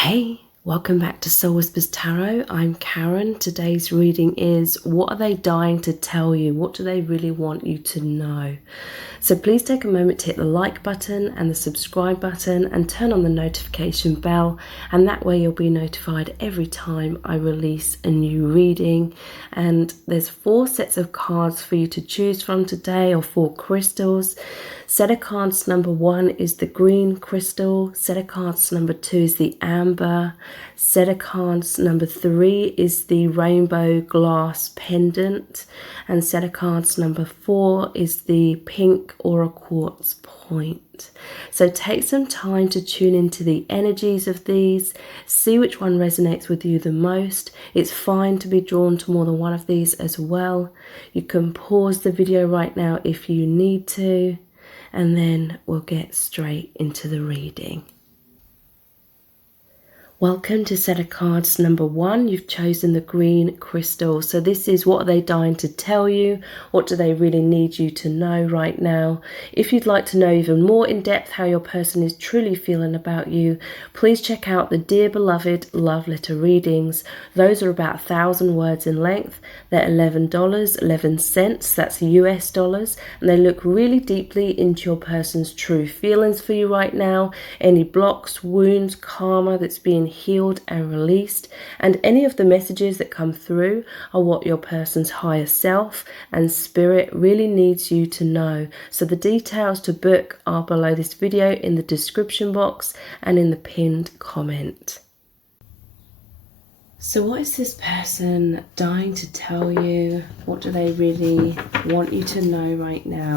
Hey, welcome back to Soul Whispers Tarot. I'm Karen. Today's reading is, what are they dying to tell you? What do they really want you to know? So please take a moment to hit the like button and the subscribe button and turn on the notification bell, and that way you'll be notified every time I release a new reading. And there's 4 sets of cards for you to choose from today, or 4 crystals. Set of cards number 1 is the green crystal. Set of cards number 2 is the amber. Set of cards number 3 is the rainbow glass pendant. And set of cards number 4 is the pink aura quartz point. So take some time to tune into the energies of these. See which one resonates with you the most. It's fine to be drawn to more than one of these as well. You can pause the video right now if you need to. And then we'll get straight into the reading. Welcome to set of cards number 1. You've chosen the green crystal. So this is, what are they dying to tell you? What do they really need you to know right now? If you'd like to know even more in depth how your person is truly feeling about you, please check out the Dear Beloved Love Letter readings. Those are about 1,000 words in length. They're $11.11. That's US dollars. And they look really deeply into your person's true feelings for you right now. Any blocks, wounds, karma that's being healed and released, and any of the messages that come through are what your person's higher self and spirit really needs you to know. So the details to book are below this video in the description box and in the pinned comment. So what is this person dying to tell you? What do they really want you to know right now?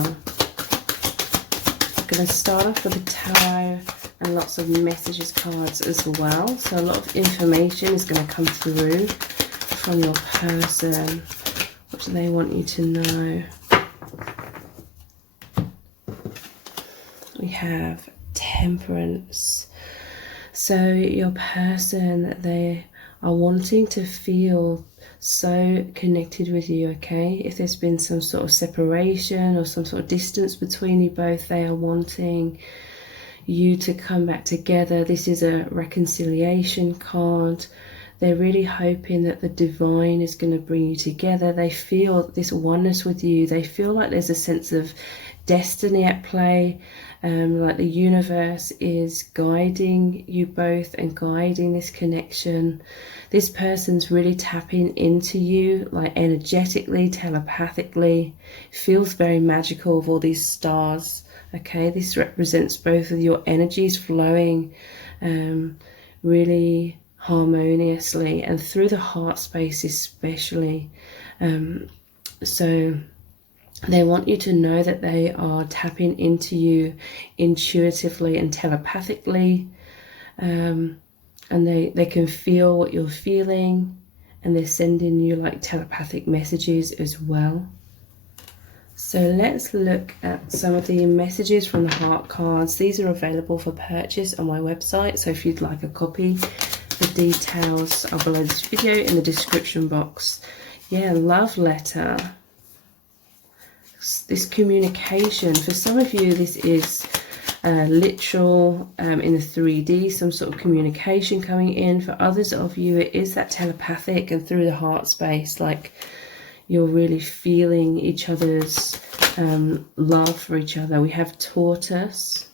I'm going to start off with the tarot and lots of messages cards as well. So a lot of information is going to come through from your person. What do they want you to know? We have Temperance. So your person, they are wanting to feel so connected with you, okay? If there's been some sort of separation or some sort of distance between you both, they are wanting you to come back together. This is a reconciliation card. They're really hoping that the divine is going to bring you together. They feel this oneness with you. They feel like there's a sense of destiny at play, like the universe is guiding you both and guiding this connection. This person's really tapping into you, like energetically, telepathically. It feels very magical with all these stars. Okay, this represents both of your energies flowing really harmoniously and through the heart space especially. So they want you to know that they are tapping into you intuitively and telepathically, and they can feel what you're feeling, and they're sending you like telepathic messages as well. So let's look at some of the messages from the heart cards. These are available for purchase on my website, so if you'd like a copy, the details are below this video in the description box. Yeah, love letter. This communication, for some of you this is literal in the 3D, some sort of communication coming in. For others of you it is that telepathic and through the heart space, like you're really feeling each other's love for each other. We have Tortoise,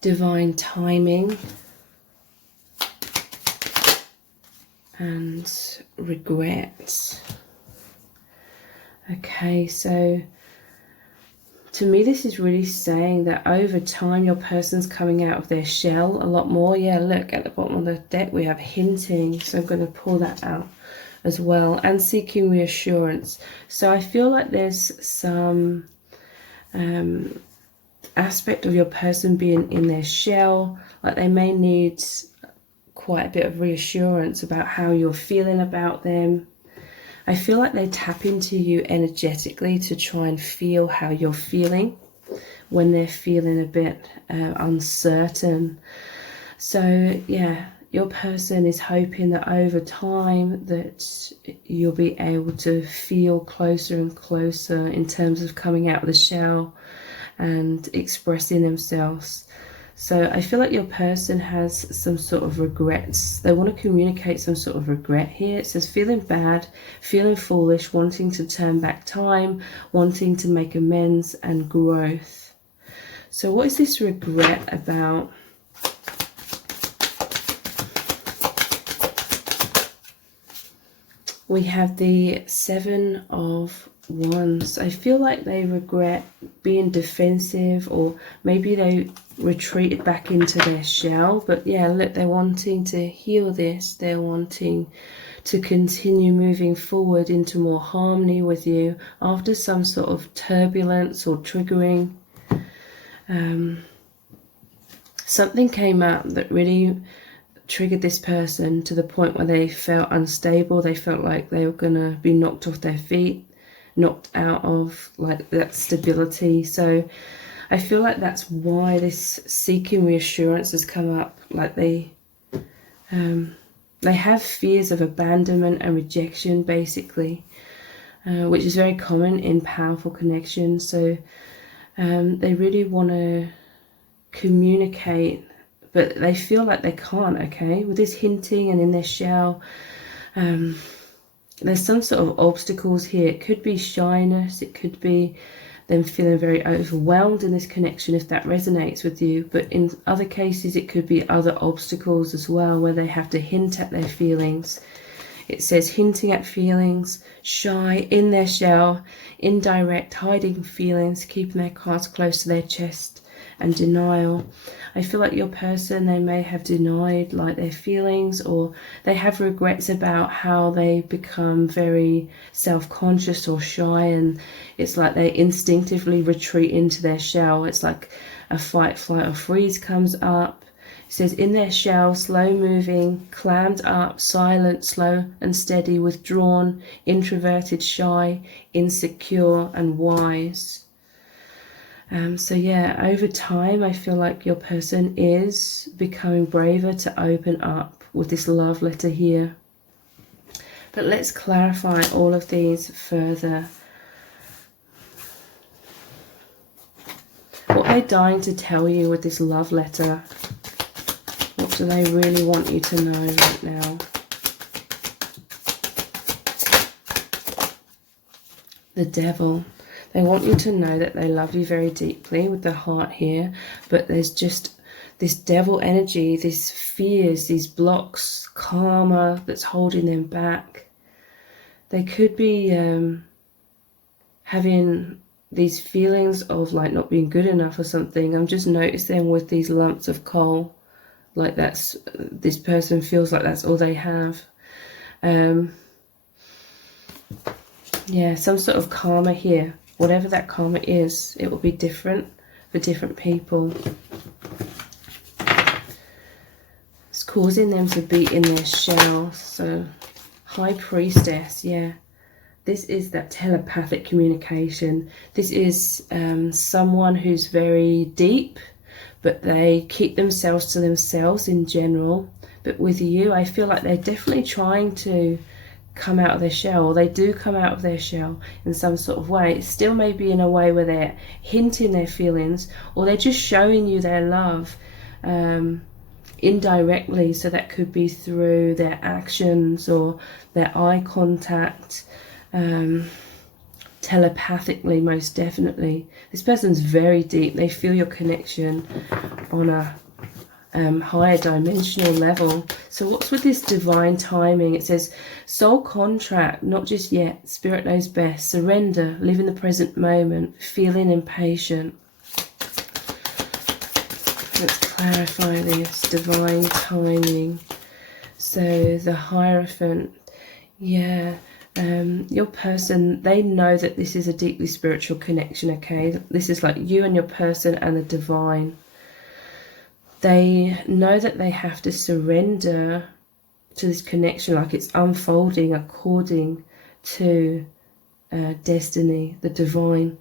Divine Timing, and Regret. Okay, so to me this is really saying that over time your person's coming out of their shell a lot more. Yeah, look at the bottom of the deck we have Hinting, so I'm going to pull that out as well, and Seeking Reassurance. So I feel like there's some aspect of your person being in their shell, like they may need quite a bit of reassurance about how you're feeling about them. I feel like they tap into you energetically to try and feel how you're feeling when they're feeling a bit uncertain. So yeah, your person is hoping that over time that you'll be able to feel closer and closer in terms of coming out of the shell and expressing themselves. So I feel like your person has some sort of regrets. They want to communicate some sort of regret here. It says feeling bad, feeling foolish, wanting to turn back time, wanting to make amends and growth. So what is this regret about? We have the Seven of Wands. I feel like they regret being defensive, or maybe they retreated back into their shell. But yeah, look, they're wanting to heal this. They're wanting to continue moving forward into more harmony with you after some sort of turbulence or triggering. Something came up that really triggered this person to the point where they felt unstable. They felt like they were gonna be knocked off their feet, knocked out of like that stability. So I feel like that's why this seeking reassurance has come up. Like they have fears of abandonment and rejection, basically, which is very common in powerful connections. So they really want to communicate, but they feel like they can't, okay? With this hinting and in their shell, there's some sort of obstacles here. It could be shyness, it could be them feeling very overwhelmed in this connection, if that resonates with you. But in other cases, it could be other obstacles as well, where they have to hint at their feelings. It says hinting at feelings, shy, in their shell, indirect, hiding feelings, keeping their cards close to their chest, and denial. I feel like your person, they may have denied like their feelings, or they have regrets about how they become very self-conscious or shy, and it's like they instinctively retreat into their shell. It's like a fight, flight or freeze comes up. It says in their shell, slow moving, clammed up, silent, slow and steady, withdrawn, introverted, shy, insecure and wise. So yeah, over time, I feel like your person is becoming braver to open up with this love letter here. But let's clarify all of these further. What are they dying to tell you with this love letter? What do they really want you to know right now? The Devil. They want you to know that they love you very deeply with the heart here, but there's just this devil energy, these fears, these blocks, karma that's holding them back. They could be having these feelings of like not being good enough or something. I'm just noticing with these lumps of coal, like this person feels like that's all they have. Yeah, some sort of karma here. Whatever that karma is, it will be different for different people. It's causing them to be in their shell. So, High Priestess, yeah. This is that telepathic communication. This is someone who's very deep, but they keep themselves to themselves in general. But with you, I feel like they're definitely trying to come out of their shell, or they do come out of their shell in some sort of way. It still may be in a way where they're hinting their feelings, or they're just showing you their love indirectly. So that could be through their actions or their eye contact, telepathically, most definitely. This person's very deep. They feel your connection on a higher dimensional level. So what's with this divine timing? It says soul contract, not just yet, spirit knows best, surrender, live in the present moment, feeling impatient. Let's clarify this divine timing. So the Hierophant, yeah, your person, they know that this is a deeply spiritual connection, okay? This is like you and your person and the divine. They know that they have to surrender to this connection, like it's unfolding according to destiny, the divine.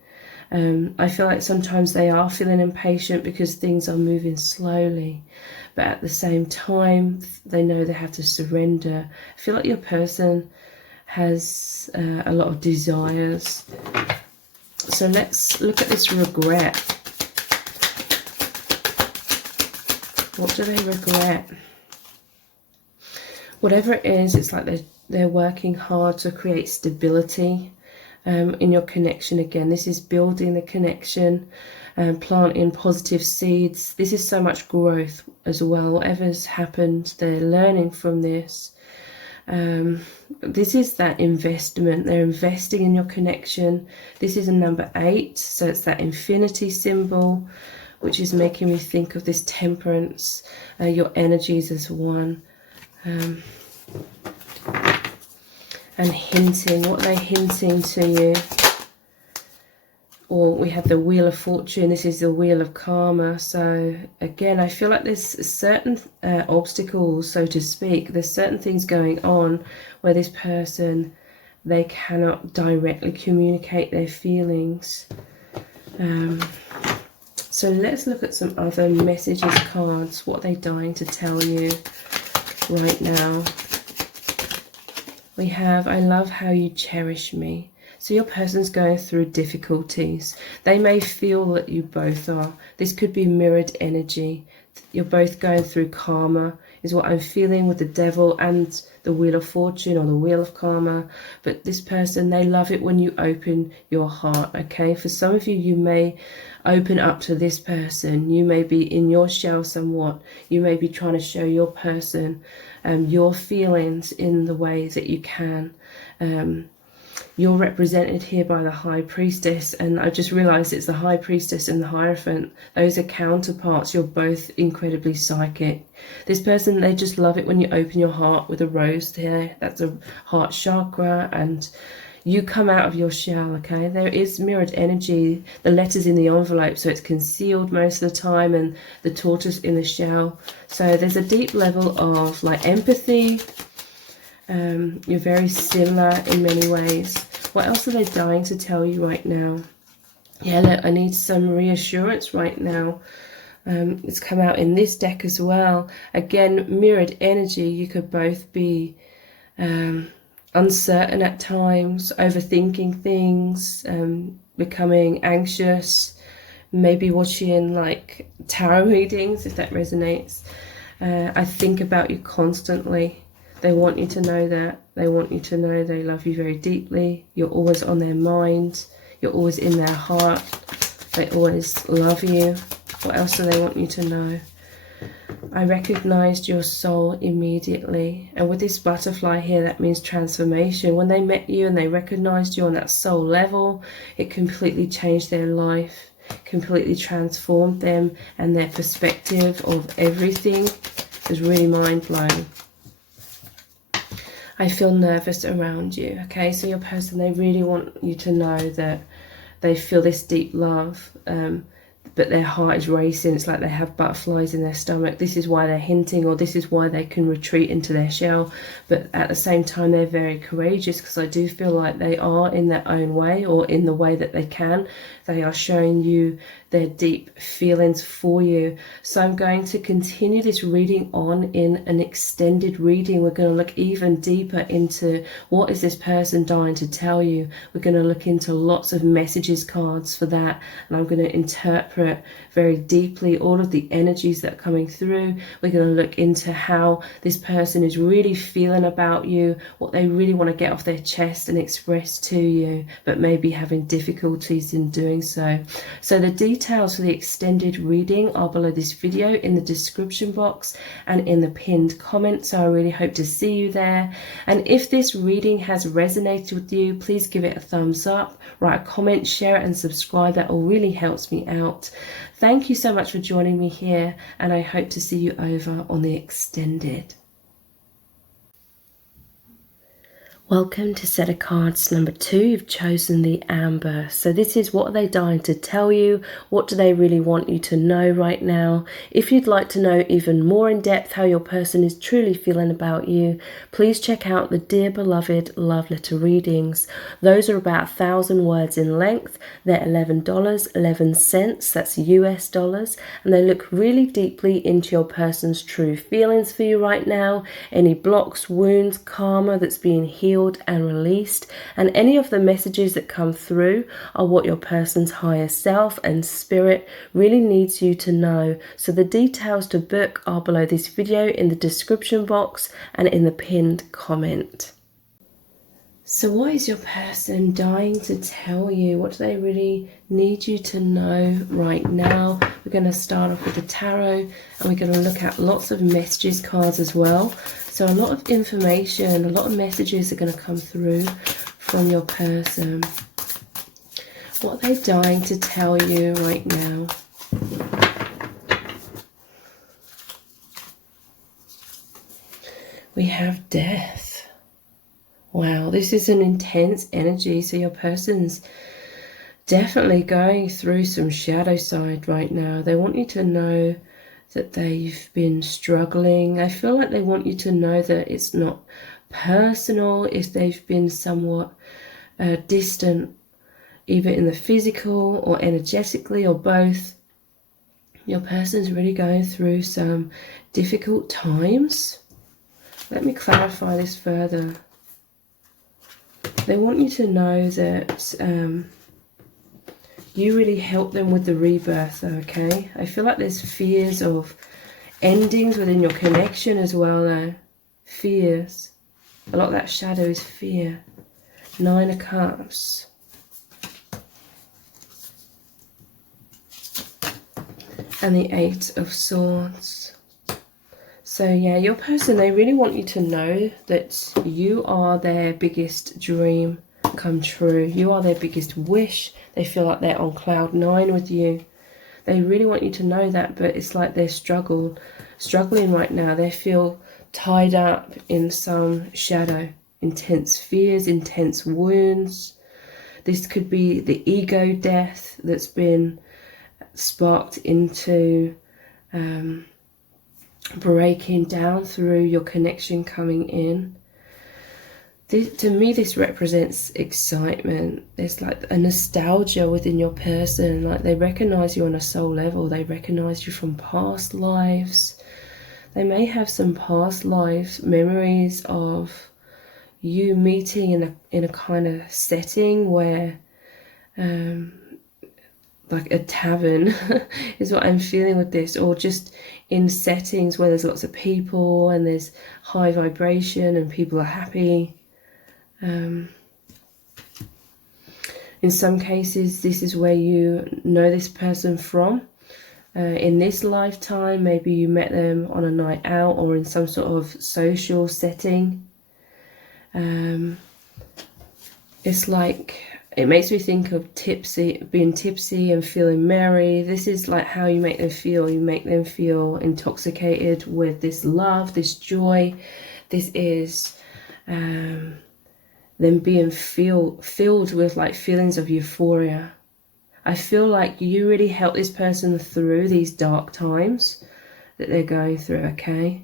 I feel like sometimes they are feeling impatient because things are moving slowly, but at the same time, they know they have to surrender. I feel like your person has a lot of desires. So let's look at this regret. What do they regret? Whatever it is, it's like they're working hard to create stability in your connection. Again, this is building the connection and planting positive seeds. This is so much growth as well. Whatever's happened, they're learning from this. This is that investment. They're investing in your connection. This is a number 8, so it's that infinity symbol, which is making me think of this temperance, your energies as one. And hinting, what are they hinting to you? Or we have the Wheel of Fortune. This is the Wheel of Karma. So again, I feel like there's certain obstacles, so to speak. There's certain things going on where this person, they cannot directly communicate their feelings. So let's look at some other messages cards. What are they dying to tell you right now? We have, I love how you cherish me. So your person's going through difficulties. They may feel that you both are. This could be mirrored energy. You're both going through karma, is what I'm feeling with the Devil and the Wheel of Fortune, or the Wheel of Karma. But this person, they love it when you open your heart, okay? For some of you, you may open up to this person. You may be in your shell somewhat. You may be trying to show your person your feelings in the ways that you can. You're represented here by the High Priestess, and I just realized it's the High Priestess and the Hierophant. Those are counterparts. You're both incredibly psychic. This person, they just love it when you open your heart with a rose there. That's a heart chakra, and you come out of your shell, okay? There is mirrored energy. The letter's in the envelope, so it's concealed most of the time, and the tortoise in the shell. So there's a deep level of like empathy. You're very similar in many ways. What else are they dying to tell you right now? Yeah, look, I need some reassurance right now. It's come out in this deck as well. Again, mirrored energy. You could both be uncertain at times, overthinking things, becoming anxious, maybe watching like tarot readings, if that resonates. I think about you constantly. They want you to know that. They want you to know they love you very deeply. You're always on their mind. You're always in their heart. They always love you. What else do they want you to know? I recognized your soul immediately. And with this butterfly here, that means transformation. When they met you and they recognized you on that soul level, it completely changed their life, completely transformed them, and their perspective of everything is really mind-blowing. I feel nervous around you, okay? So your person, they really want you to know that they feel this deep love, but their heart is racing. It's like they have butterflies in their stomach. This is why they're hinting, or this is why they can retreat into their shell. But at the same time, they're very courageous, because I do feel like they are, in their own way, or in the way that they can, they are showing you their deep feelings for you. So I'm going to continue this reading on in an extended reading. We're going to look even deeper into what is this person dying to tell you. We're going to look into lots of messages cards for that, and I'm going to interpret very deeply all of the energies that are coming through. We're going to look into how this person is really feeling about you, what they really want to get off their chest and express to you, but maybe having difficulties in doing so. So the details for the extended reading are below this video in the description box and in the pinned comment, so I really hope to see you there. And if this reading has resonated with you, please give it a thumbs up, write a comment, share it and subscribe. That all really helps me out. Thank you so much for joining me here, and I hope to see you over on the extended. Welcome to set of cards number 2. You've chosen the Amber. So this is, what are they dying to tell you? What do they really want you to know right now? If you'd like to know even more in depth how your person is truly feeling about you, please check out the Dear Beloved Love Letter readings. Those are about 1,000 words in length. They're $11.11. That's US dollars. And they look really deeply into your person's true feelings for you right now. Any blocks, wounds, karma that's being healed healed and released. And any of the messages that come through are what your person's higher self and spirit really needs you to know. So the details to book are below this video in the description box and in the pinned comment. So what is your person dying to tell you? What do they really need you to know right now? We're going to start off with the tarot, and we're going to look at lots of messages cards as well. So a lot of information, a lot of messages are going to come through from your person. What are they dying to tell you right now? We have death. Wow, this is an intense energy. So your person's definitely going through some shadow side right now. They want you to know that they've been struggling. I feel like they want you to know that it's not personal if they've been somewhat distant, either in the physical or energetically or both. Your person's really going through some difficult times. Let me clarify this further. They want you to know that you really help them with the rebirth, okay? I feel like there's fears of endings within your connection as well, though. Fears. A lot of that shadow is fear. 9 of Cups. And the 8 of Swords. So yeah, your person, they really want you to know that you are their biggest dream come true. You are their biggest wish. They feel like they're on cloud 9 with you. They really want you to know that, but it's like they're struggling right now. They feel tied up in some shadow, intense fears, intense wounds. This could be the ego death that's been sparked into breaking down through your connection coming in. To me, this represents excitement. There's like a nostalgia within your person. Like they recognize you on a soul level. They recognize you from past lives. They may have some past lives memories of you meeting in a kind of setting where like a tavern is what I'm feeling with this, or just in settings where there's lots of people and there's high vibration and people are happy. In some cases, this is where you know this person from. In this lifetime, maybe you met them on a night out or in some sort of social setting. It's like, it makes me think of being tipsy and feeling merry. This is like how you make them feel. You make them feel intoxicated with this love, this joy. This is them being filled with like feelings of euphoria. I feel like you really help this person through these dark times that they're going through, okay?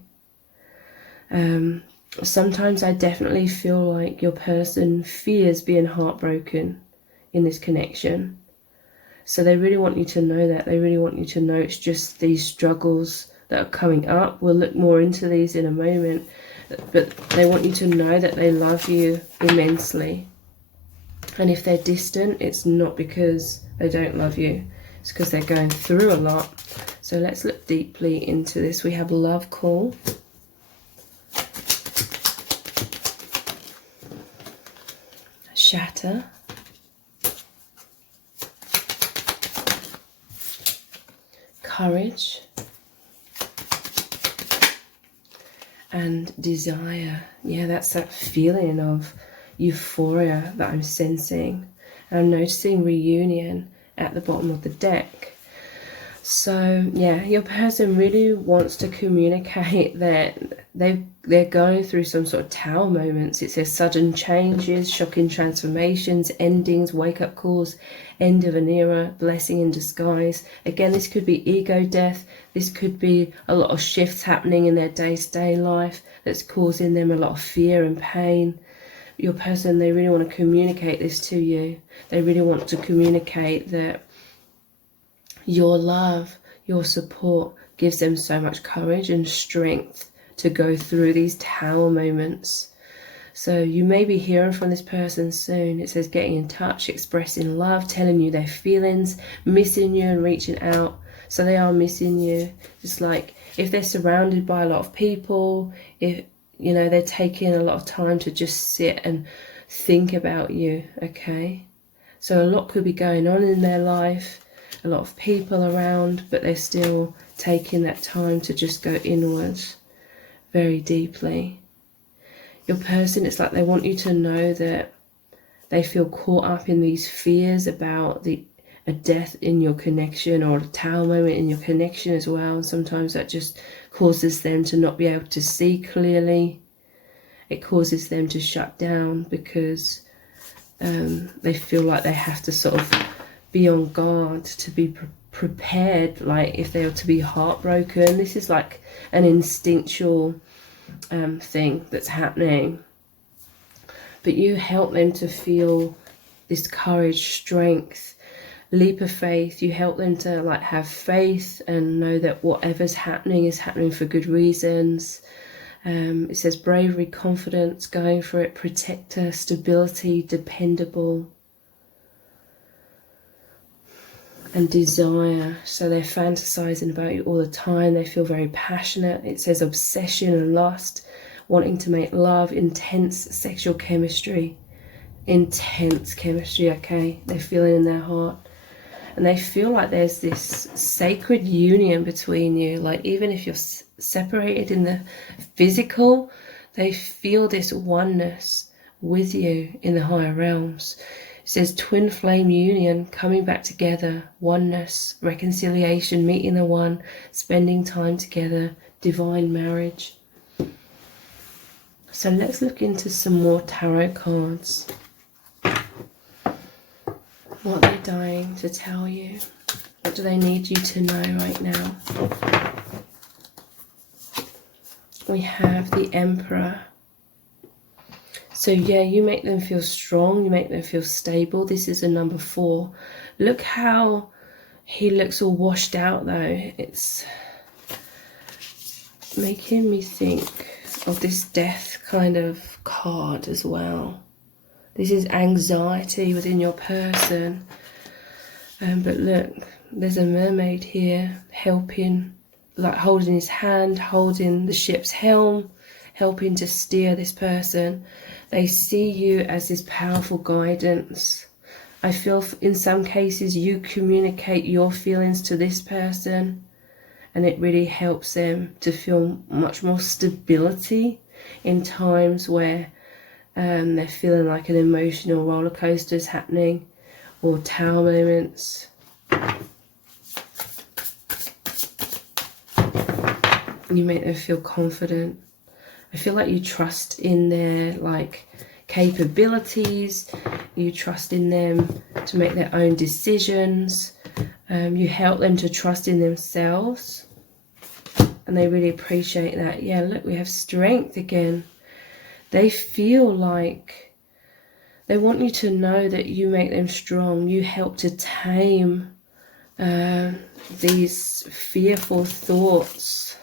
Sometimes I definitely feel like your person fears being heartbroken in this connection. So they really want you to know that. They really want you to know it's just these struggles that are coming up. We'll look more into these in a moment. But they want you to know that they love you immensely. And if they're distant, it's not because they don't love you. It's because they're going through a lot. So let's look deeply into this. We have Love Call. Shatter. Courage. And desire. Yeah, that's that feeling of euphoria that I'm sensing. And I'm noticing reunion at the bottom of the deck. So yeah, your person really wants to communicate that they're going through some sort of tower moments. It says sudden changes, shocking transformations, endings, wake-up calls, end of an era, blessing in disguise. Again, this could be ego death. This could be a lot of shifts happening in their day-to-day life that's causing them a lot of fear and pain. Your person, they really want to communicate this to you. They really want to communicate that your love, your support gives them so much courage and strength to go through these tower moments. So you may be hearing from this person soon. It says getting in touch, expressing love, telling you their feelings, missing you and reaching out. So they are missing you. It's like if they're surrounded by a lot of people, if you know, they're taking a lot of time to just sit and think about you, okay? So a lot could be going on in their life, a lot of people around, but they're still taking that time to just go inwards very deeply. Your person, it's like they want you to know that they feel caught up in these fears about a death in your connection or a tower moment in your connection as well. Sometimes that just causes them to not be able to see clearly. It causes them to shut down because they feel like they have to sort of be on guard to be prepared, like if they were to be heartbroken. This is like an instinctual thing that's happening. But you help them to feel this courage, strength, leap of faith. You help them to like have faith and know that whatever's happening is happening for good reasons. It says bravery, confidence, going for it, protector, stability, dependable, and desire. So they're fantasizing about you all the time. They feel very passionate. It says obsession and lust, wanting to make love, intense sexual chemistry. Intense chemistry, okay? They're feeling in their heart. And they feel like there's this sacred union between you. Like even if you're separated in the physical, they feel this oneness with you in the higher realms. It says twin flame union, coming back together, oneness, reconciliation, meeting the one, spending time together, divine marriage. So let's look into some more tarot cards. What they're dying to tell you. What do they need you to know right now? We have the Emperor. So yeah, you make them feel strong. You make them feel stable. This is a number 4. Look how he looks all washed out though. It's making me think of this death kind of card as well. This is anxiety within your person. But look, there's a mermaid here helping, like holding his hand, holding the ship's helm, helping to steer this person. They see you as this powerful guidance. I feel in some cases you communicate your feelings to this person and it really helps them to feel much more stability in times where they're feeling like an emotional roller coaster is happening, or tower moments. You make them feel confident. I feel like you trust in their like capabilities. You trust in them to make their own decisions. You help them to trust in themselves, and they really appreciate that. Yeah, look, we have strength again. They feel like they want you to know that you make them strong. You help to tame these fearful thoughts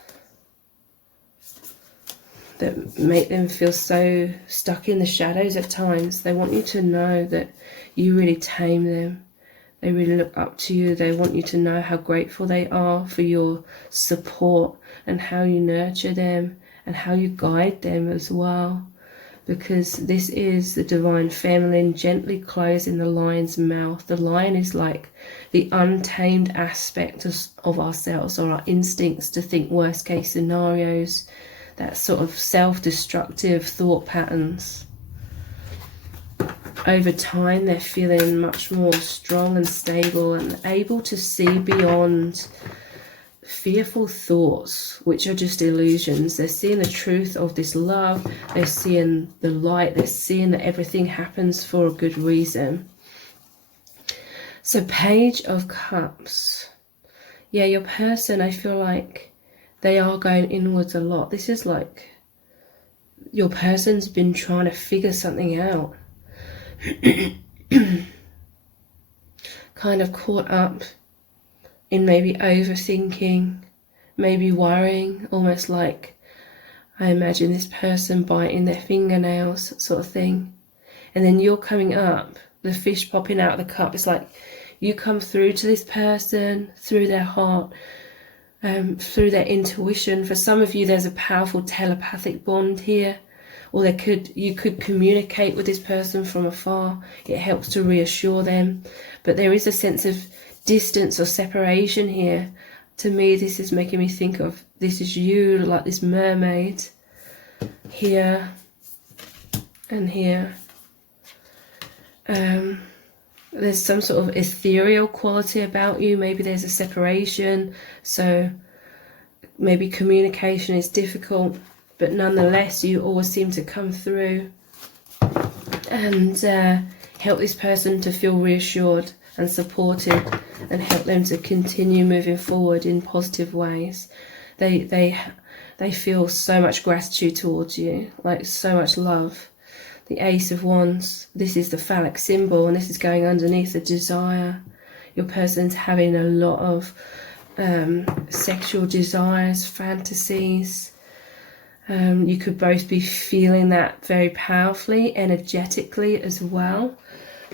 that make them feel so stuck in the shadows at times. They want you to know that you really tame them. They really look up to you. They want you to know how grateful they are for your support and how you nurture them and how you guide them as well. Because this is the divine feminine gently closing the lion's mouth. The lion is like the untamed aspect of ourselves, or our instincts to think worst case scenarios, that sort of self-destructive thought patterns. Over time, they're feeling much more strong and stable and able to see beyond fearful thoughts, which are just illusions. They're seeing the truth of this love. They're seeing the light. They're seeing that everything happens for a good reason. So Page of Cups. Yeah, your person, I feel like they are going inwards a lot. This is like your person's been trying to figure something out. Kind of caught up in maybe overthinking, maybe worrying, almost like I imagine this person biting their fingernails sort of thing. And then you're coming up, the fish popping out of the cup. It's like you come through to this person, through their heart, through their intuition. For some of you, there's a powerful telepathic bond here. Or you could communicate with this person from afar. It helps to reassure them. But there is a sense of distance or separation here. To me, this is making me think of, this is you, like this mermaid, here and here. There's some sort of ethereal quality about you. Maybe there's a separation, so maybe communication is difficult, but nonetheless you always seem to come through and help this person to feel reassured and supported, and help them to continue moving forward in positive ways. They feel so much gratitude towards you, like so much love. The Ace of Wands, this is the phallic symbol, and this is going underneath the desire. Your person's having a lot of sexual desires, fantasies. You could both be feeling that very powerfully, energetically as well.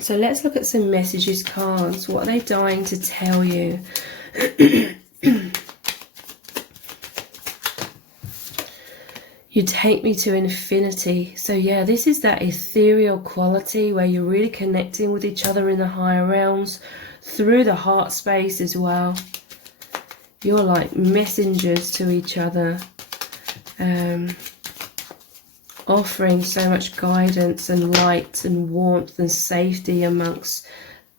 So let's look at some messages cards. What are they dying to tell you? You take me to infinity. So yeah, this is that ethereal quality where you're really connecting with each other in the higher realms, through the heart space as well. You're like messengers to each other, offering so much guidance and light and warmth and safety amongst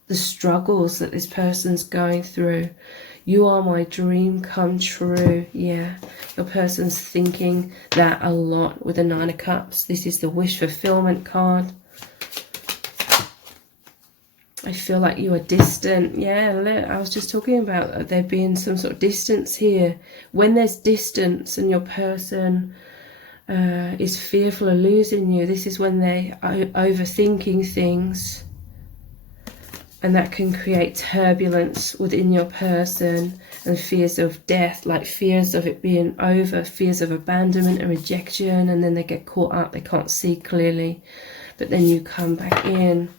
the struggles that this person's going through. You are my dream come true. Yeah, your person's thinking that a lot with the Nine of Cups. This is the wish fulfillment card. I feel like you are distant. Yeah, I was just talking about there being some sort of distance here. When there's distance and your person is fearful of losing you, this is when they are overthinking things. And that can create turbulence within your person, and fears of death, like fears of it being over, fears of abandonment and rejection, and then they get caught up, they can't see clearly. But then you come back in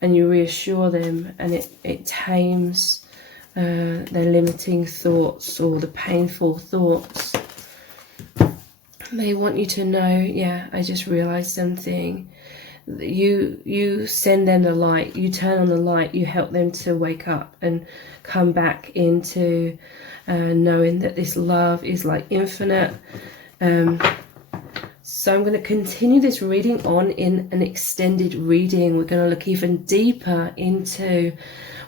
and you reassure them, and it tames their limiting thoughts or the painful thoughts. They want you to know, yeah, I just realized something. You send them the light, you turn on the light, you help them to wake up and come back into knowing that this love is like infinite. So I'm going to continue this reading on in an extended reading. We're going to look even deeper into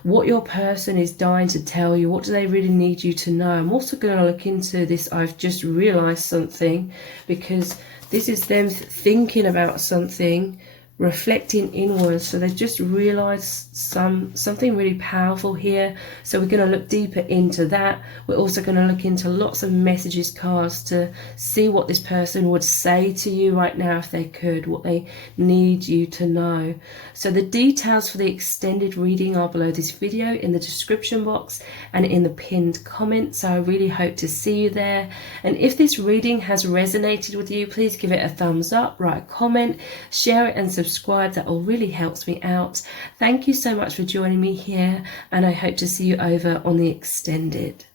what your person is dying to tell you. What do they really need you to know? I'm also going to look into this, I've just realized something, because this is them thinking about something, reflecting inwards. So they've just realized something really powerful here. So we're going to look deeper into that. We're also going to look into lots of messages cards to see what this person would say to you right now if they could, what they need you to know. So the details for the extended reading are below this video in the description box and in the pinned comment. So I really hope to see you there. And if this reading has resonated with you, please give it a thumbs up, write a comment, share it and subscribe. That all really helps me out. Thank you so much for joining me here, and I hope to see you over on the extended.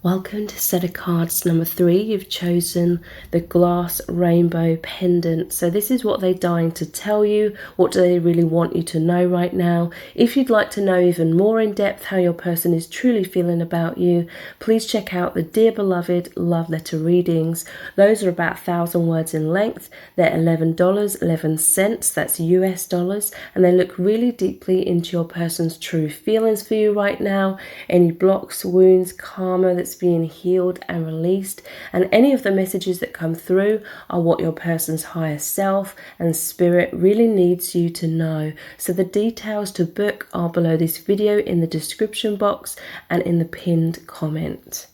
Welcome to set of cards number 3. You've chosen the glass rainbow pendant. So this is what they're dying to tell you. What do they really want you to know right now? If you'd like to know even more in depth how your person is truly feeling about you, please check out the Dear Beloved love letter readings. Those are about 1,000 words in length. They're $11.11. That's US dollars. And they look really deeply into your person's true feelings for you right now. Any blocks, wounds, karma that's being healed and released, and any of the messages that come through are what your person's higher self and spirit really needs you to know. So the details to book are below this video in the description box and in the pinned comment.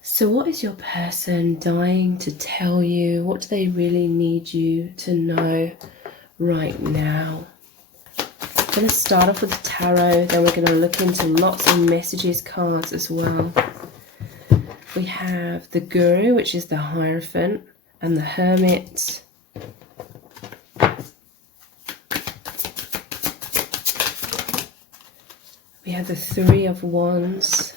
So what is your person dying to tell you? What do they really need you to know right now? I'm going to start off with the tarot, then we're going to look into lots of messages cards as well. We have the Guru, which is the Hierophant, and the Hermit. We have the Three of Wands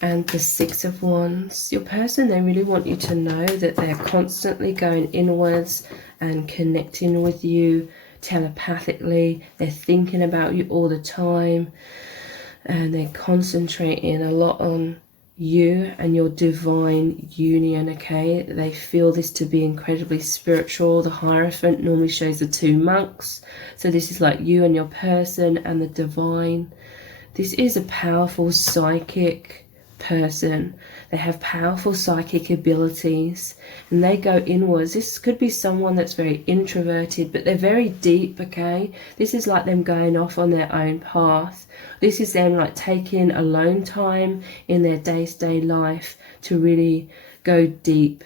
and the Six of Wands. Your person, they really want you to know that they're constantly going inwards and connecting with you telepathically. They're thinking about you all the time, and they're concentrating a lot on you and your divine union, okay? They feel this to be incredibly spiritual. The Hierophant normally shows the two monks, so this is like you and your person and the divine. This is a powerful psychic person. They have powerful psychic abilities and they go inwards. This could be someone that's very introverted, but they're very deep, okay? This is like them going off on their own path. This is them like taking alone time in their day-to-day life to really go deep,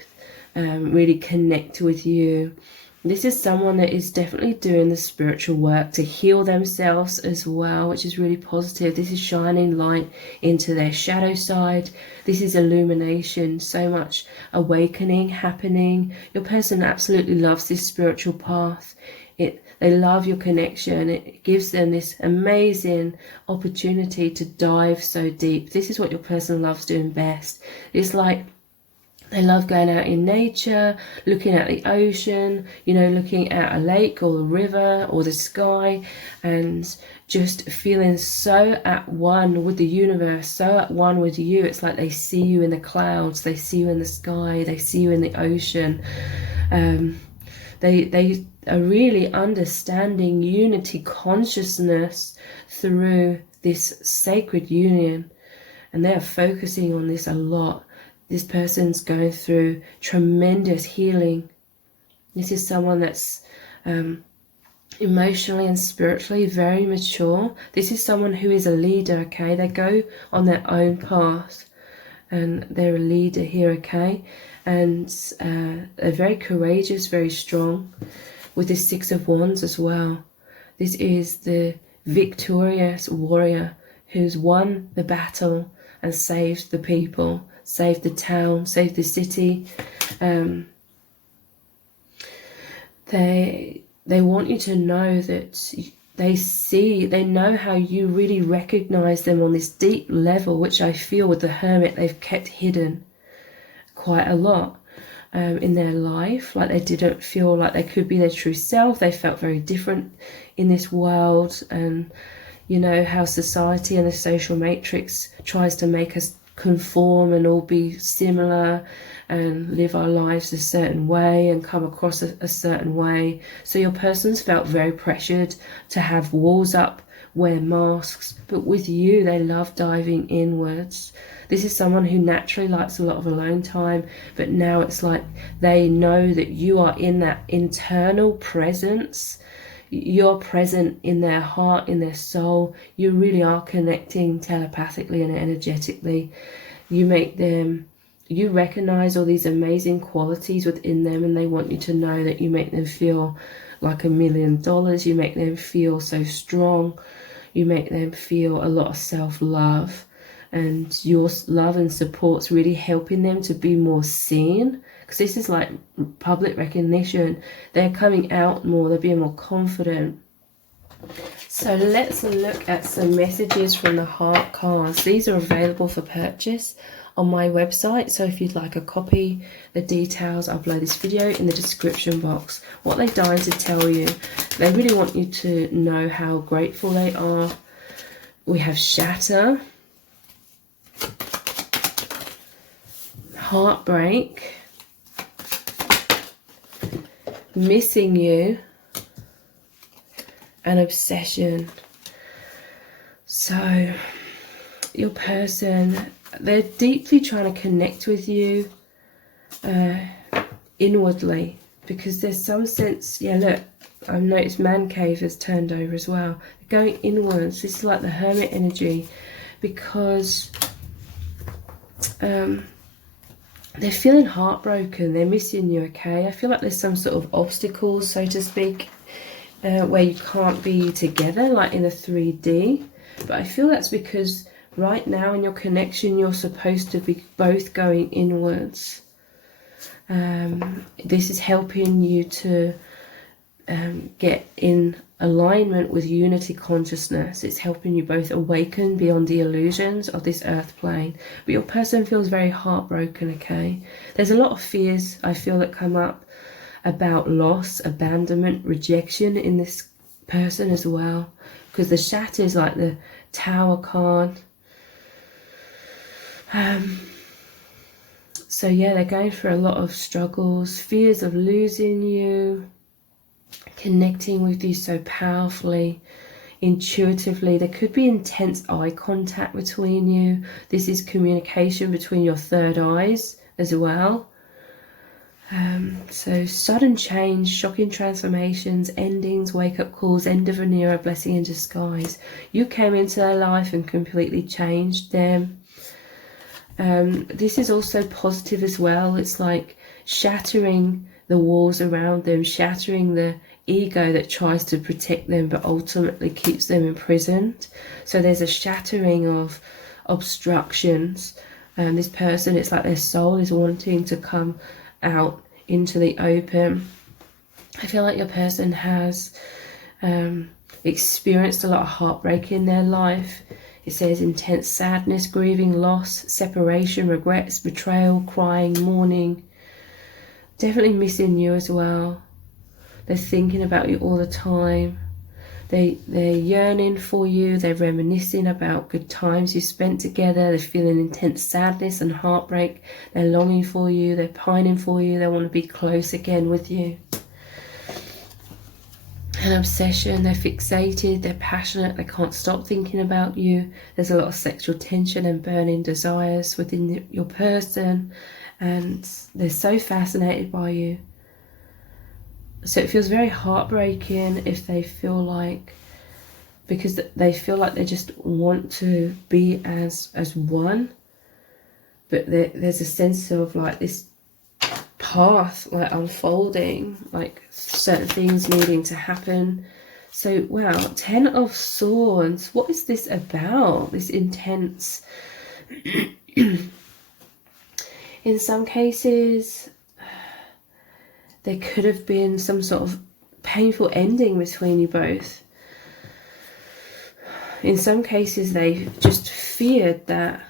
really connect with you. This is someone that is definitely doing the spiritual work to heal themselves as well, which is really positive. This is shining light into their shadow side. This is illumination, so much awakening happening. Your person absolutely loves this spiritual path. They love your connection. It gives them this amazing opportunity to dive so deep. This is what your person loves doing best. It's like they love going out in nature, looking at the ocean, you know, looking at a lake or a river or the sky, and just feeling so at one with the universe, so at one with you. It's like they see you in the clouds, they see you in the sky, they see you in the ocean. They are really understanding unity consciousness through this sacred union, and they are focusing on this a lot. This person's going through tremendous healing. This is someone that's emotionally and spiritually very mature. This is someone who is a leader, okay? They go on their own path and they're a leader here, okay? And they're very courageous, very strong, with the Six of Wands as well. This is the victorious warrior who's won the battle and saved the people, saved the town, saved the city. They want you to know that they know how you really recognize them on this deep level, which I feel with the Hermit they've kept hidden quite a lot in their life. Like they didn't feel like they could be their true self. They felt very different in this world, and you know how society and the social matrix tries to make us conform and all be similar and live our lives a certain way and come across a certain way. So your person's felt very pressured to have walls up, wear masks, but with you they love diving inwards. This is someone who naturally likes a lot of alone time, but now it's like they know that you are in that internal presence. You're present in their heart, in their soul. You really are connecting telepathically and energetically. You recognize all these amazing qualities within them, and they want you to know that you make them feel like $1 million. You make them feel so strong. You make them feel a lot of self-love, and your love and support's really helping them to be more seen. Because this is like public recognition. They're coming out more, they're being more confident. So let's look at some messages from the heart cards. These are available for purchase on my website. So if you'd like a copy, the details, I'll below this video in the description box. What they're dying to tell you, they really want you to know how grateful they are. We have shatter, heartbreak, missing you, and obsession. So your person, they're deeply trying to connect with you inwardly, because there's some sense, yeah, look, I've noticed man cave has turned over as well. They're going inwards. This is like the Hermit energy, because they're feeling heartbroken. They're missing you, okay? I feel like there's some sort of obstacles, so to speak, where you can't be together, like in a 3D. But I feel that's because right now in your connection, you're supposed to be both going inwards. This is helping you to get in alignment with unity consciousness. It's helping you both awaken beyond the illusions of this earth plane. But your person feels very heartbroken, okay? There's a lot of fears, I feel, that come up about loss, abandonment, rejection in this person as well. Because the Shatter is like the Tower card. So yeah, they're going through a lot of struggles, fears of losing you, connecting with you so powerfully, intuitively. There could be intense eye contact between you. This is communication between your third eyes as well. So sudden change, shocking transformations, endings, wake-up calls, end of an era, blessing in disguise. You came into their life and completely changed them. This is also positive as well. It's like shattering the walls around them, shattering the ego that tries to protect them but ultimately keeps them imprisoned. So there's a shattering of obstructions. This person, it's like their soul is wanting to come out into the open. I feel like your person has experienced a lot of heartbreak in their life. It says intense sadness, grieving, loss, separation, regrets, betrayal, crying, mourning. Definitely missing you as well. They're thinking about you all the time. They're yearning for you. They're reminiscing about good times you spent together. They're feeling intense sadness and heartbreak. They're longing for you. They're pining for you. They want to be close again with you. An obsession. They're fixated. They're passionate. They can't stop thinking about you. There's a lot of sexual tension and burning desires within your person. And they're so fascinated by you. So it feels very heartbreaking if they feel like, because they feel like they just want to be as one, but there's a sense of like this path like unfolding, like certain things needing to happen. So wow, 10 of Swords, what is this about? This intense in some cases there could have been some sort of painful ending between you both. In some cases, they just feared that.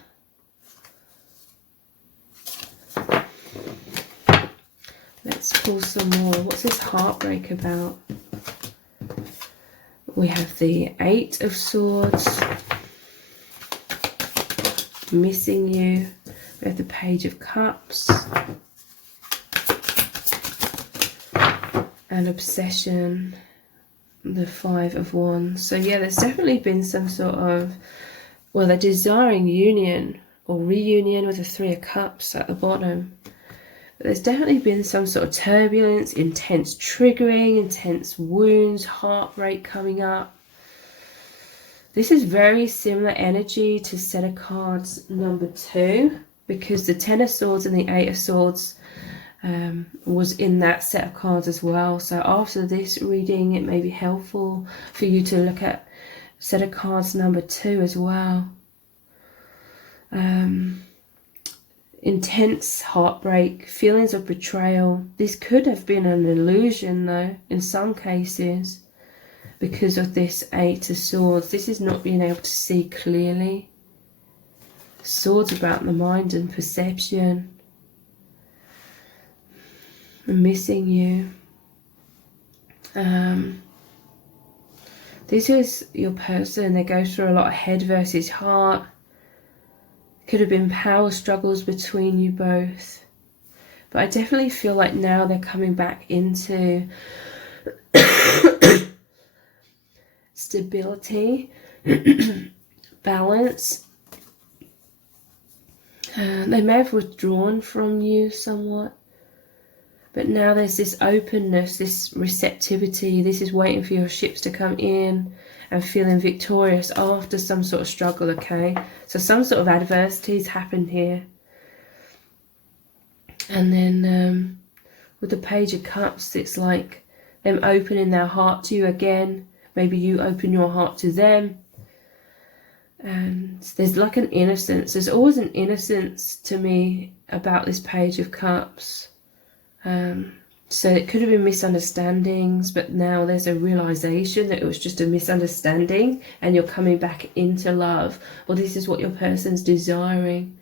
Let's pull some more. What's this heartbreak about? We have the 8 of Swords. Missing you. We have the Page of Cups. An obsession, the 5 of Wands. So yeah, there's definitely been some sort of, well, they're desiring union or reunion with the 3 of Cups at the bottom. But there's definitely been some sort of turbulence, intense triggering, intense wounds, heartbreak coming up. This is very similar energy to set of cards number 2, because the 10 of Swords and the 8 of Swords was in that set of cards as well. So after this reading, it may be helpful for you to look at set of cards number 2 as well. Intense heartbreak, feelings of betrayal. This could have been an illusion though in some cases, because of this 8 of Swords. This is not being able to see clearly. Swords about the mind and perception. Missing you. This is your person. They go through a lot of head versus heart. Could have been power struggles between you both. But I definitely feel like now they're coming back into stability, balance. They may have withdrawn from you somewhat. But now there's this openness, this receptivity. This is waiting for your ships to come in and feeling victorious after some sort of struggle, okay? So some sort of adversity's happened here. And then with the Page of Cups, it's like them opening their heart to you again. Maybe you open your heart to them. And there's like an innocence. There's always an innocence to me about this Page of Cups. So it could have been misunderstandings, but now there's a realization that it was just a misunderstanding and you're coming back into love. Or this is what your person's desiring.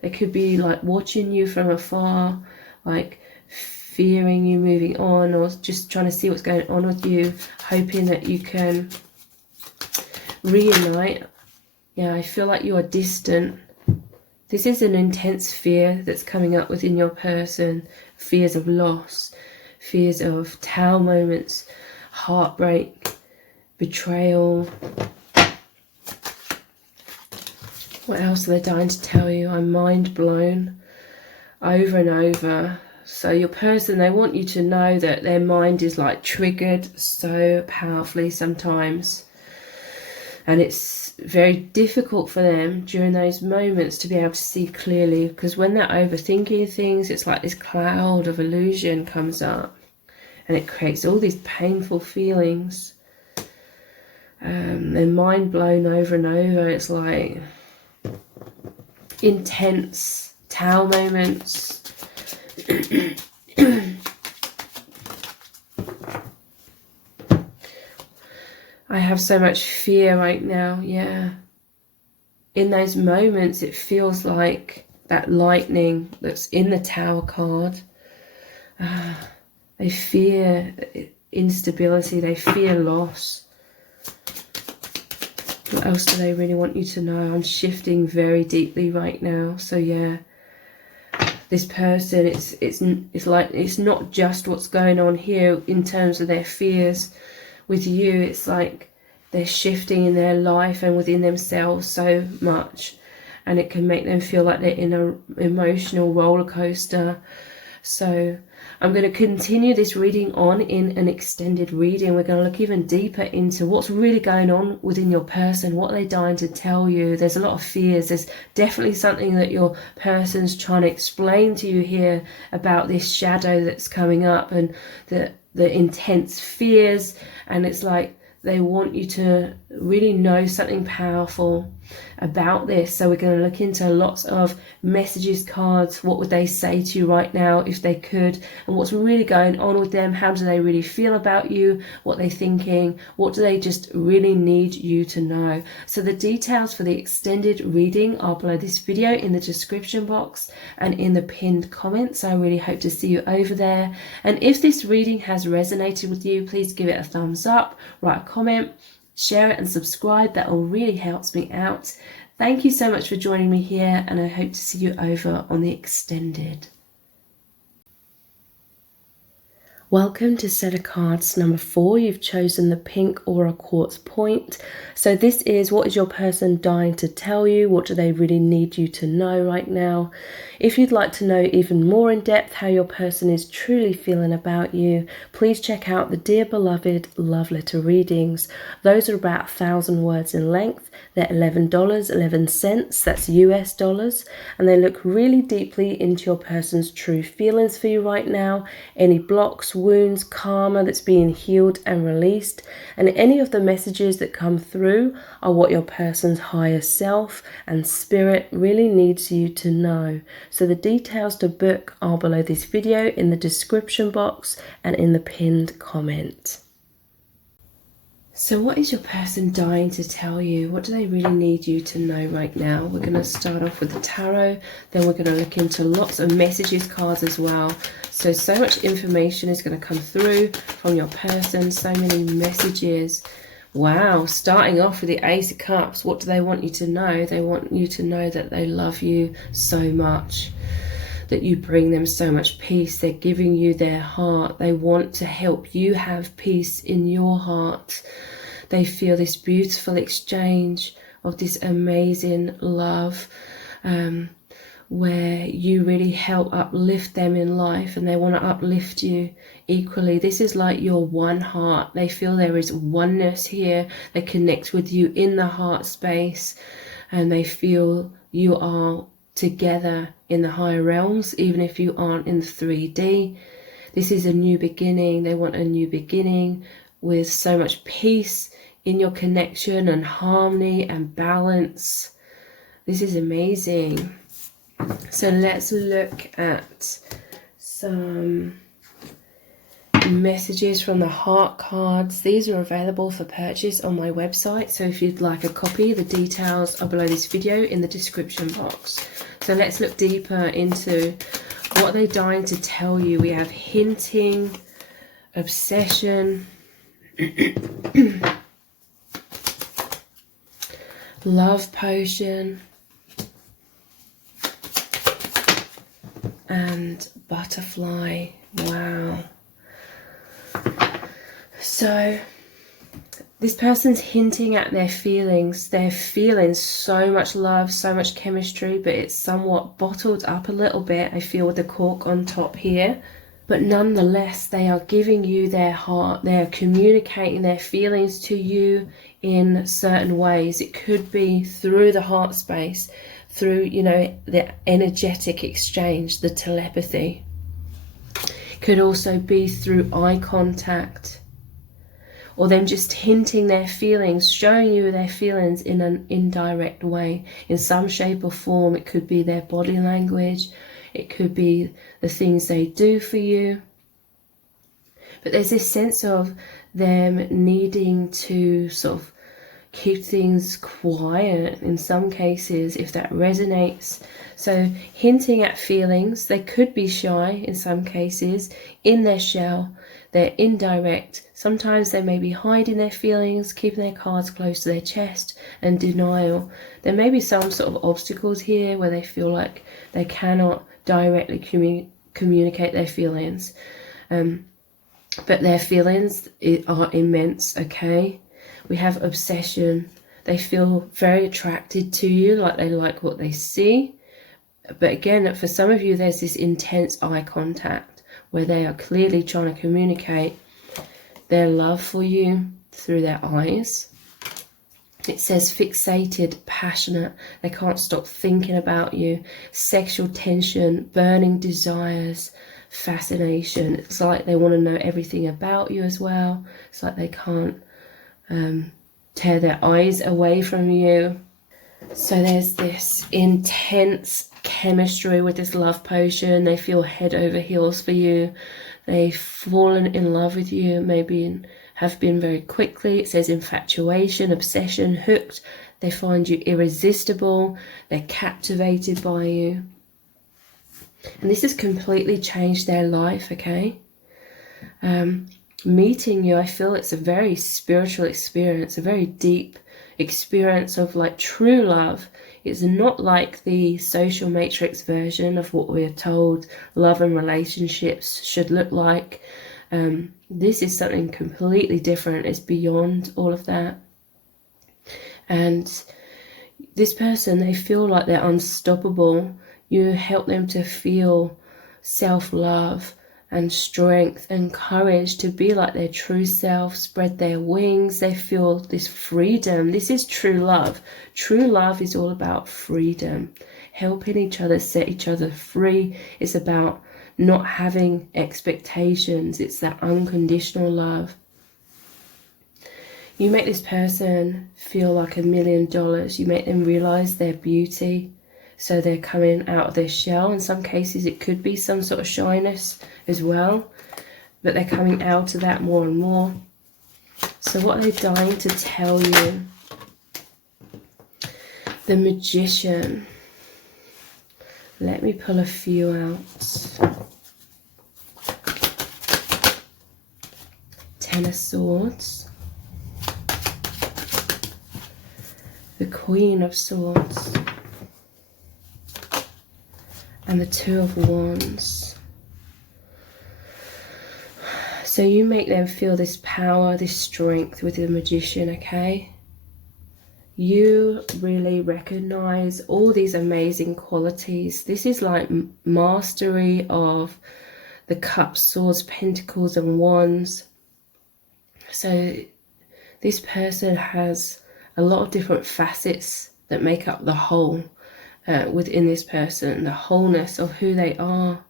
They could be like watching you from afar, like fearing you moving on, or just trying to see what's going on with you, hoping that you can reunite. Yeah, I feel like you are distant. This is an intense fear that's coming up within your person. Fears of loss, fears of tower moments, heartbreak, betrayal. What else are they dying to tell you? I'm mind blown over and over. So your person, they want you to know that their mind is like triggered so powerfully sometimes. And it's very difficult for them during those moments to be able to see clearly, because when they're overthinking things, it's like this cloud of illusion comes up and it creates all these painful feelings. They're mind blown over and over. It's like intense tower moments. I have so much fear right now, yeah. In those moments, it feels like that lightning that's in the Tower card. They fear instability, they fear loss. What else do they really want you to know? I'm shifting very deeply right now, so yeah. This person, it's like it's not just what's going on here in terms of their fears. With you, it's like they're shifting in their life and within themselves so much, and it can make them feel like they're in an emotional roller coaster. So I'm going to continue this reading on in an extended reading. We're going to look even deeper into what's really going on within your person. What are they dying to tell you? There's a lot of fears. There's definitely something that your person's trying to explain to you here about this shadow that's coming up, and the intense fears. And it's like they want you to really know something powerful about this. So we're going to look into lots of messages cards. What would they say to you right now if they could, and what's really going on with them? How do they really feel about you? What they're thinking? What do they just really need you to know? So the details for the extended reading are below this video in the description box and in the pinned comments. I really hope to see you over there. And if this reading has resonated with you, please give it a thumbs up, write a comment, share it and subscribe. That all really helps me out. Thank you so much for joining me here, and I hope to see you over on the extended. Welcome to set of cards number 4. You've chosen the pink Aura Quartz point. So this is, what is your person dying to tell you? What do they really need you to know right now? If you'd like to know even more in depth how your person is truly feeling about you, please check out the Dear Beloved Love Letter readings. Those are about 1,000 words in length. They're $11.11, that's US dollars, and they look really deeply into your person's true feelings for you right now, any blocks, wounds, karma that's being healed and released, and any of the messages that come through are what your person's higher self and spirit really needs you to know. So the details to book are below this video in the description box and in the pinned comment. So what is your person dying to tell you? What do they really need you to know right now? We're going to start off with the tarot, then we're going to look into lots of messages cards as well. So much information is going to come through from your person, so many messages. Wow, starting off with the Ace of Cups. What do they want you to know? They want you to know that they love you so much, that you bring them so much peace. They're giving you their heart. They want to help you have peace in your heart. They feel this beautiful exchange of this amazing love, where you really help uplift them in life, and they want to uplift you equally. This is like your one heart. They feel there is oneness here. They connect with you in the heart space, and they feel you are together in the higher realms, even if you aren't in 3D. This is a new beginning. They want a new beginning with so much peace in your connection and harmony and balance. This is amazing. So let's look at some messages from the heart cards. These are available for purchase on my website, so if you'd like a copy, the details are below this video in the description box. So let's look deeper into what are they dying to tell you. We have hinting, obsession, love potion, and butterfly. Wow. So this person's hinting at their feelings. They're feeling so much love, so much chemistry, but it's somewhat bottled up a little bit, I feel, with the cork on top here. But nonetheless, they are giving you their heart. They're communicating their feelings to you in certain ways. It could be through the heart space, through, you know, the energetic exchange, the telepathy. Could also be through eye contact, or them just hinting their feelings, showing you their feelings in an indirect way, in some shape or form. It could be their body language, it could be the things they do for you. But there's this sense of them needing to sort of keep things quiet in some cases, if that resonates. So hinting at feelings. They could be shy in some cases, in their shell. They're indirect. Sometimes they may be hiding their feelings, keeping their cards close to their chest, and denial. There may be some sort of obstacles here where they feel like they cannot directly communicate their feelings. But their feelings are immense, okay? We have obsession. They feel very attracted to you, like they like what they see. But again, for some of you, there's this intense eye contact where they are clearly trying to communicate their love for you through their eyes. It says fixated, passionate. They can't stop thinking about you. Sexual tension, burning desires, fascination. It's like they want to know everything about you as well. It's like they can't tear their eyes away from you. So there's this intense chemistry with this love potion. They feel head over heels for you. They've fallen in love with you, maybe have been very quickly. It says infatuation, obsession, hooked. They find you irresistible. They're captivated by you. And this has completely changed their life, okay? Meeting you, I feel it's a very spiritual experience, a very deep experience of like true love. It's not like the social matrix version of what we're told love and relationships should look like. This is something completely different. It's beyond all of that. And this person, they feel like they're unstoppable. You help them to feel self-love and strength and courage to be like their true self, spread their wings. They feel this freedom. This is true love. True love is all about freedom, helping each other, set each other free. It's about not having expectations. It's that unconditional love. You make this person feel like $1 million. You make them realize their beauty. So they're coming out of their shell. In some cases, it could be some sort of shyness as well. But they're coming out of that more and more. So what are they dying to tell you? The Magician. Let me pull a few out. Ten of Swords. The Queen of Swords. And the Two of Wands. So you make them feel this power, this strength with the Magician, okay? You really recognize all these amazing qualities. This is like mastery of the Cups, Swords, Pentacles, and Wands. So this person has a lot of different facets that make up the whole. Within this person, the wholeness of who they are.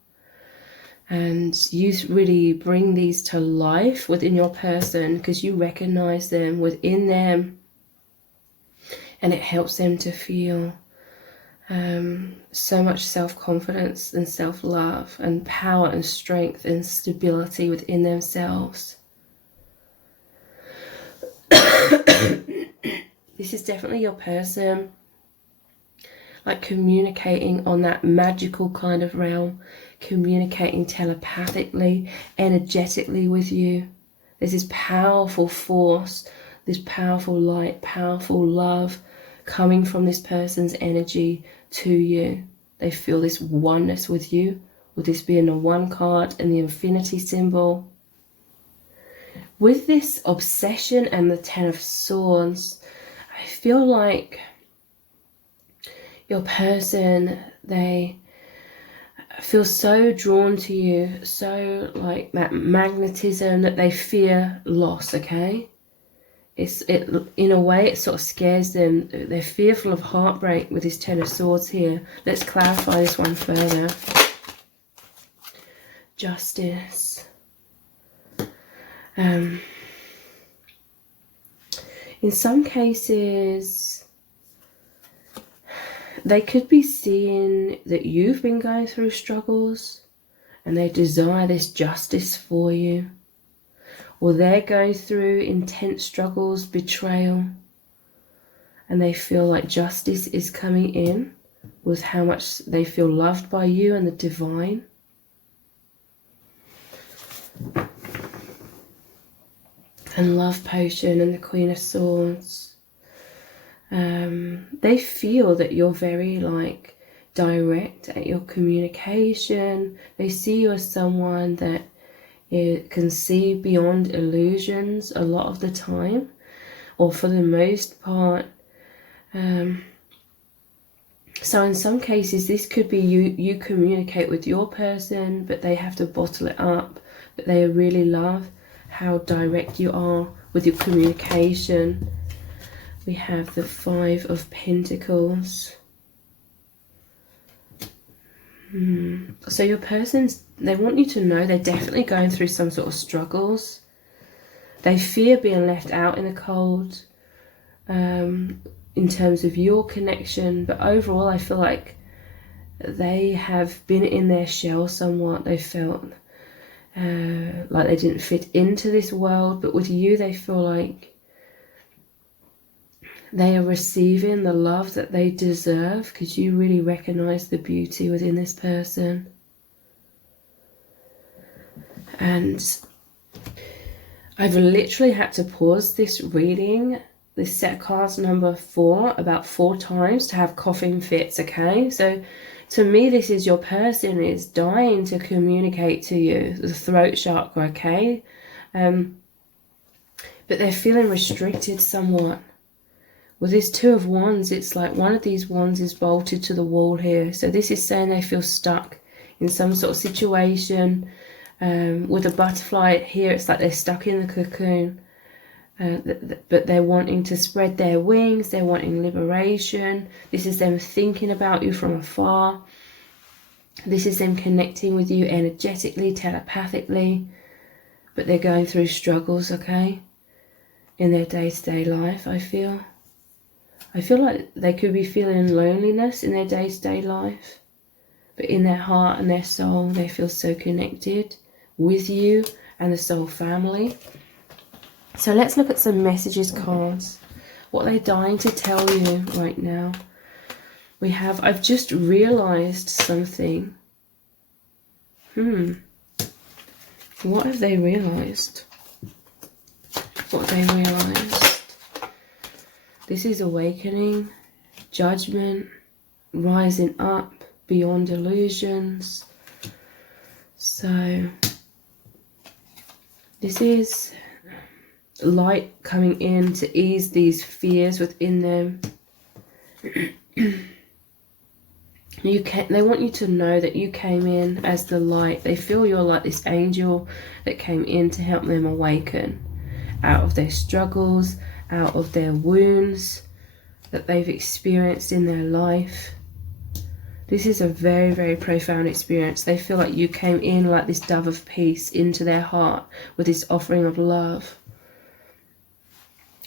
And you really bring these to life within your person because you recognize them within them, and it helps them to feel so much self-confidence and self-love and power and strength and stability within themselves. This is definitely your person, like communicating on that magical kind of realm, communicating telepathically, energetically with you. There's this powerful force, this powerful light, powerful love coming from this person's energy to you. They feel this oneness with you, with this being the one card and the infinity symbol. With this obsession and the Ten of Swords, I feel like your person, they feel so drawn to you, so like that magnetism that they fear loss, okay? In a way, it sort of scares them. They're fearful of heartbreak with this Ten of Swords here. Let's clarify this one further. Justice. In some cases, they could be seeing that you've been going through struggles and they desire this justice for you. Or they're going through intense struggles, betrayal, and they feel like justice is coming in with how much they feel loved by you and the divine. And Love Potion and the Queen of Swords. They feel that you're very like direct at your communication. They see you as someone that can see beyond illusions a lot of the time, or for the most part. So in some cases, this could be you communicate with your person, but they have to bottle it up, but they really love how direct you are with your communication. We have the Five of Pentacles. So your person's, they want you to know they're definitely going through some sort of struggles. They fear being left out in the cold in terms of your connection, but overall I feel like they have been in their shell somewhat. They felt like they didn't fit into this world, but with you they feel like they are receiving the love that they deserve because you really recognize the beauty within this person. And I've literally had to pause this reading, this set cards number 4, about 4 times to have coughing fits, okay? So to me, this is your person is dying to communicate to you, the throat chakra, okay? But they're feeling restricted somewhat. With this Two of Wands, it's like one of these wands is bolted to the wall here. So this is saying they feel stuck in some sort of situation. With a butterfly here, it's like they're stuck in the cocoon. But they're wanting to spread their wings. They're wanting liberation. This is them thinking about you from afar. This is them connecting with you energetically, telepathically. But they're going through struggles, okay? In their day-to-day life, I feel like they could be feeling loneliness in their day-to-day life, but in their heart and their soul, they feel so connected with you and the soul family. So let's look at some messages cards. What are they dying to tell you right now? We have, I've just realized something. What have they realized? What have they realized? This is awakening, judgment, rising up beyond illusions. So this is light coming in to ease these fears within them. They want you to know that you came in as the light. They feel you're like this angel that came in to help them awaken out of their struggles, out of their wounds that they've experienced in their life. This is a very, very profound experience. They feel like you came in like this dove of peace into their heart with this offering of love.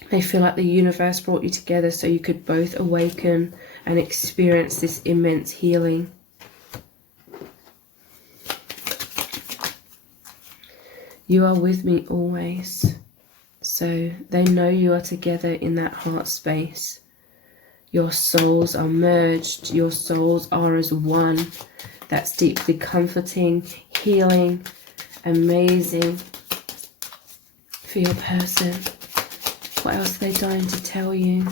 They feel like the universe brought you together so you could both awaken and experience this immense healing. You are with me always. So they know you are together in that heart space. Your souls are merged. Your souls are as one. That's deeply comforting, healing, amazing for your person. What else are they dying to tell you?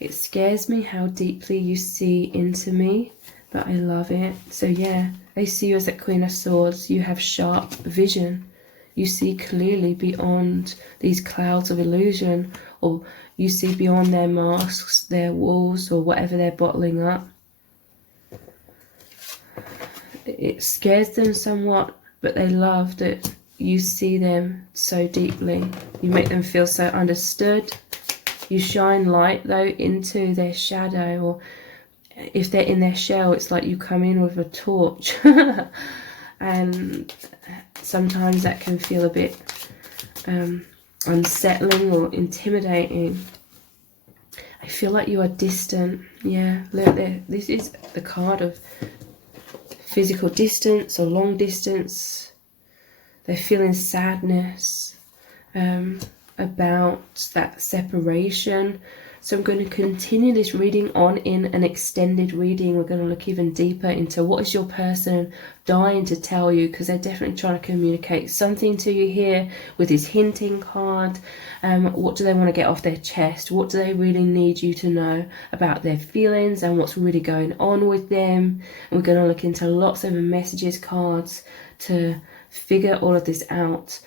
It scares me how deeply you see into me, but I love it. So yeah, they see you as that Queen of Swords. You have sharp vision. You see clearly beyond these clouds of illusion, or you see beyond their masks, their walls, or whatever they're bottling up. It scares them somewhat, but they love that you see them so deeply. You make them feel so understood. You shine light, though, into their shadow, or if they're in their shell, it's like you come in with a torch. And sometimes that can feel a bit unsettling or intimidating. I feel like you are distant. Yeah, look there. This is the card of physical distance or long distance. They're feeling sadness about that separation. So I'm going to continue this reading on in an extended reading. We're going to look even deeper into what is your person dying to tell you, because they're definitely trying to communicate something to you here with this hinting card. What do they want to get off their chest? What do they really need you to know about their feelings and what's really going on with them? And we're going to look into lots of messages cards to figure all of this out.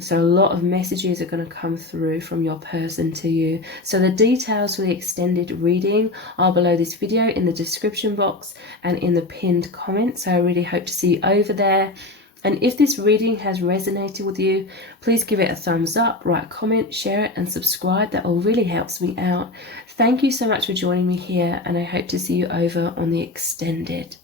So a lot of messages are going to come through from your person to you. So the details for the extended reading are below this video in the description box and in the pinned comment. So I really hope to see you over there. And if this reading has resonated with you, please give it a thumbs up, write a comment, share it and subscribe. That all really helps me out. Thank you so much for joining me here, and I hope to see you over on the extended.